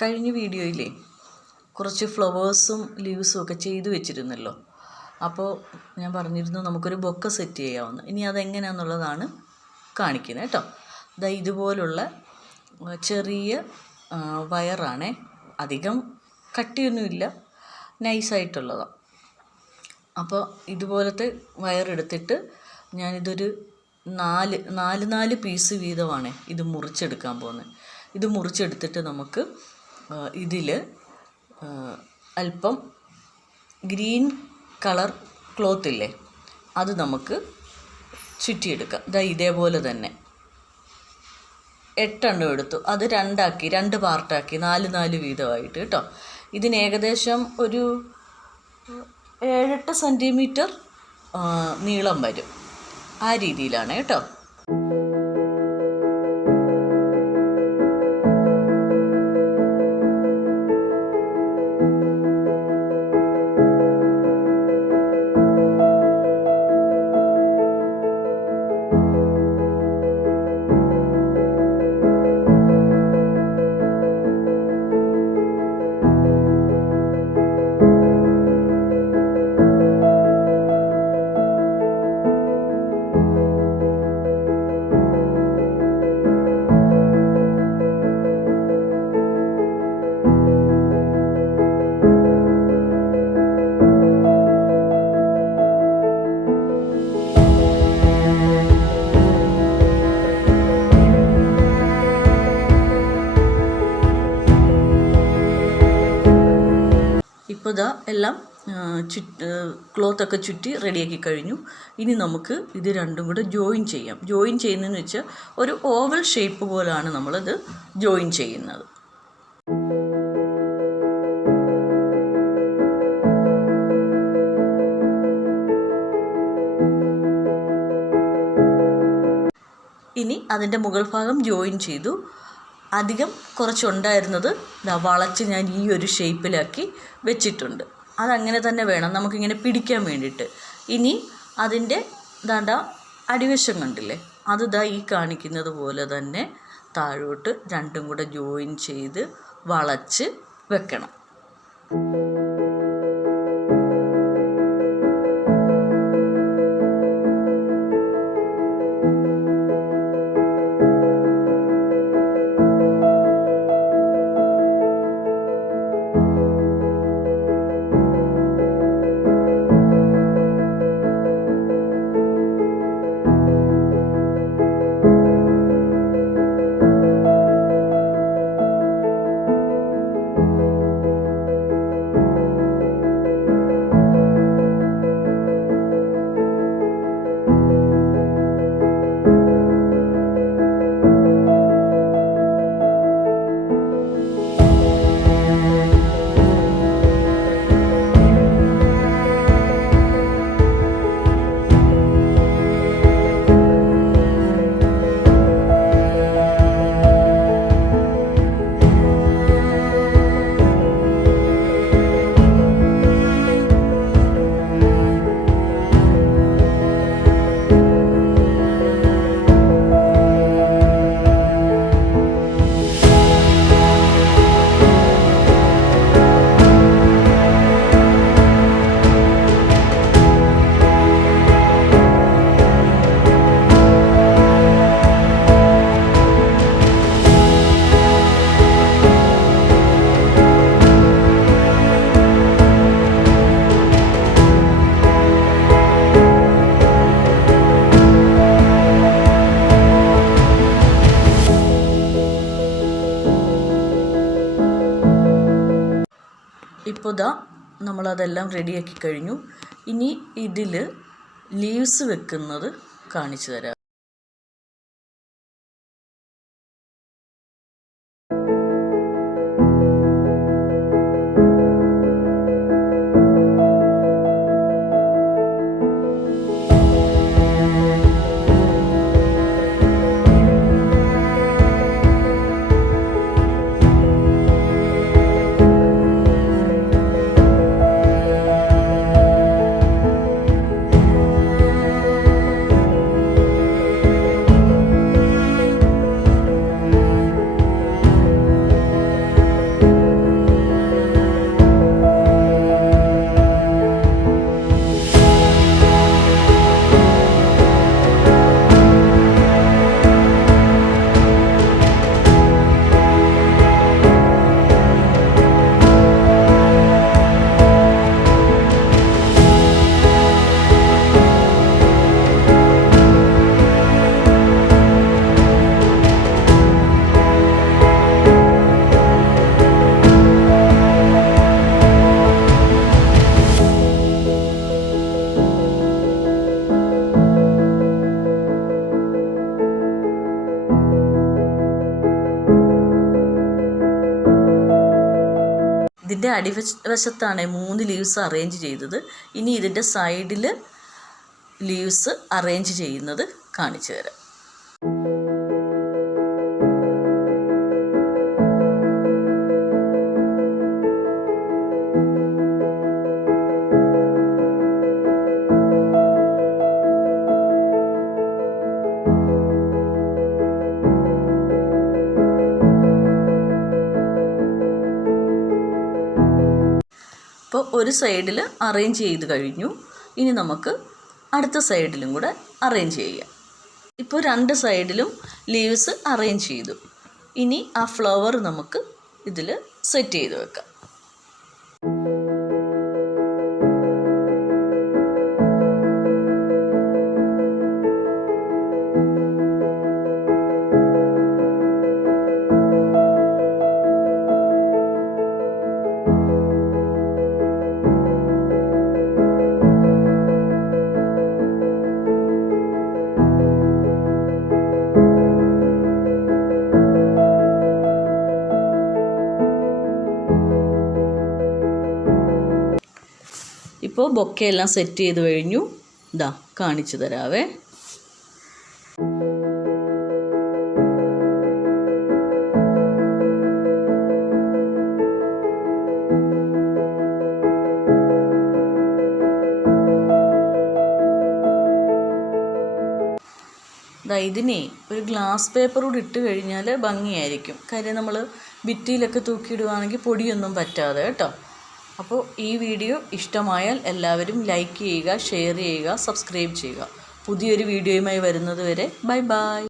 കഴിഞ്ഞ വീഡിയോയിലെ കുറച്ച് ഫ്ലവേഴ്സും ലീവ്സും ഒക്കെ ചെയ്തു വെച്ചിരുന്നല്ലോ. അപ്പോൾ ഞാൻ പറഞ്ഞിരുന്നു നമുക്കൊരു ബൊക്ക സെറ്റ് ചെയ്യാമെന്ന്. ഇനി അതെങ്ങനെയാണെന്നുള്ളതാണ് കാണിക്കുന്നത് കേട്ടോ. ഇതുപോലുള്ള ചെറിയ വയറാണേ, അധികം കട്ടിയൊന്നുമില്ല, നൈസായിട്ടുള്ളതാണ്. അപ്പോൾ ഇതുപോലത്തെ വയറെടുത്തിട്ട് ഞാനിതൊരു നാല് പീസ് വീതമാണ് ഇത് മുറിച്ചെടുക്കാൻ പോകുന്നത്. ഇത് മുറിച്ചെടുത്തിട്ട് നമുക്ക് ഇതിൽ അല്പം ഗ്രീൻ കളർ ക്ലോത്തില്ലേ, അത് നമുക്ക് ചുറ്റിയെടുക്കാം. ഇതേപോലെ തന്നെ 8 എണ്ണം എടുത്തു. അത് രണ്ട് പാർട്ടാക്കി 4 വീതമായിട്ട് കേട്ടോ. ഇതിന് ഏകദേശം ഒരു 7-8 സെൻറ്റിമീറ്റർ നീളം വരും. ആ രീതിയിലാണ് കേട്ടോ. ഇപ്പോൾ എല്ലാം ക്ലോത്തൊക്കെ ചുറ്റി റെഡിയാക്കി കഴിഞ്ഞു. ഇനി നമുക്ക് ഇത് രണ്ടും കൂടെ ജോയിൻ ചെയ്യാം. ജോയിൻ ചെയ്യുന്നതെന്ന് വെച്ചാൽ ഒരു ഓവൽ ഷേപ്പ് പോലാണ് നമ്മളത് ജോയിൻ ചെയ്യുന്നത്. ഇനി അതിൻ്റെ മുകൾ ഭാഗം ജോയിൻ ചെയ്തു. അധികം കുറച്ചുണ്ടായിരുന്നത് വളച്ച് ഞാൻ ഈ ഒരു ഷേപ്പിലാക്കി വെച്ചിട്ടുണ്ട്. അതങ്ങനെ തന്നെ വേണം നമുക്കിങ്ങനെ പിടിക്കാൻ വേണ്ടിയിട്ട്. ഇനി അതിൻ്റെ അടിവശം കണ്ടില്ലേ, അത് ഈ കാണിക്കുന്നത് പോലെ തന്നെ താഴോട്ട് രണ്ടും കൂടെ ജോയിൻ ചെയ്ത് വളച്ച് വെക്കണം. ഇപ്പോൾ നമ്മളതെല്ലാം റെഡിയാക്കി കഴിഞ്ഞു. ഇനി ഇതിൽ ലീവ്സ് വെക്കുന്നത് കാണിച്ചു തരാം. ഇതിൻ്റെ അടിവശത്താണ് 3 ലീവ്സ് അറേഞ്ച് ചെയ്തത്. ഇനി ഇതിൻ്റെ സൈഡിൽ ലീവ്സ് അറേഞ്ച് ചെയ്യുന്നത് കാണിച്ചു തരാം. അപ്പോൾ ഒരു സൈഡിൽ അറേഞ്ച് ചെയ്ത് കഴിഞ്ഞു. ഇനി നമുക്ക് അടുത്ത സൈഡിലും കൂടെ അറേഞ്ച് ചെയ്യാം. ഇപ്പോൾ 2 സൈഡിലും ലീവ്സ് അറേഞ്ച് ചെയ്തു. ഇനി ആ ഫ്ലവർ നമുക്ക് ഇതിൽ സെറ്റ് ചെയ്ത് വെക്കാം. ഇപ്പോൾ ബൊക്കെയെല്ലാം സെറ്റ് ചെയ്ത് കഴിഞ്ഞു. ഇതാ കാണിച്ചു തരാവേ. ഇതിനെ ഒരു ഗ്ലാസ് പേപ്പർ കൂടി ഇട്ട് കഴിഞ്ഞാൽ ഭംഗിയായിരിക്കും. കാര്യം നമ്മൾ ഭിത്തിയിലൊക്കെ തൂക്കിയിടുവാണെങ്കിൽ പൊടിയൊന്നും പറ്റാതെ കേട്ടോ. അപ്പോൾ ഈ വീഡിയോ ഇഷ്ടമായാൽ എല്ലാവരും ലൈക്ക് ചെയ്യുക, ഷെയർ ചെയ്യുക, സബ്സ്ക്രൈബ് ചെയ്യുക. പുതിയൊരു വീഡിയോയുമായി വരുന്നത് വരെ ബൈ ബൈ.